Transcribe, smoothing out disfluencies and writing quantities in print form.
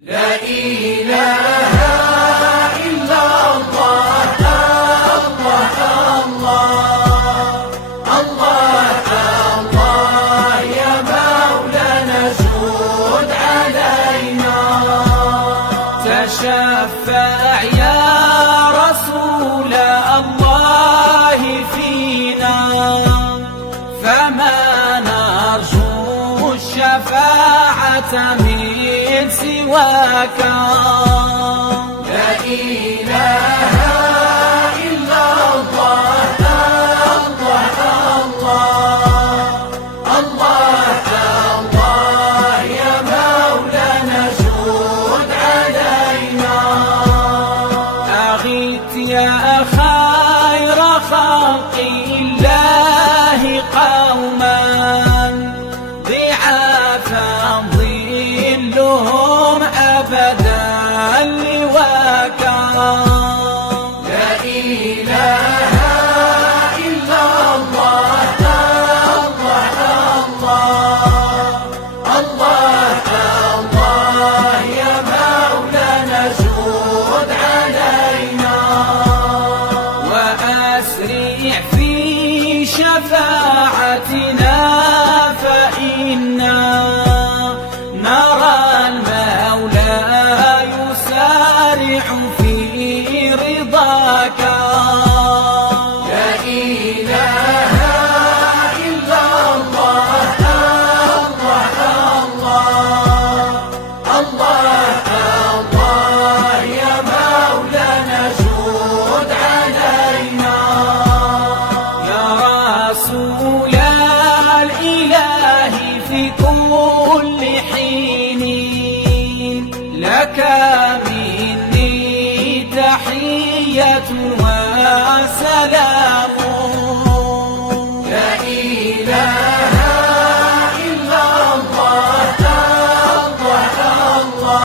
لا إله إلا الله الله الله الله الله يا مولانا جود علينا تشفع يا رسول الله فينا فما نرجو الشفاعة من سواك لا إله إلا الله الله الله الله الله يا مولانا جود علينا أغث يا خير خلق الله قوما ضعافا ظلهم أبدا لواكا لا إله إلا الله الله الله الله يا مولانا جود علينا وأسرع في شفاعتنا فإنا نرى المولى يسارع في رضاك لا إله إلا الله الله الله الله يا مولانا جود علينا يا رسول الإله في كل حين لك مني تحية وسلام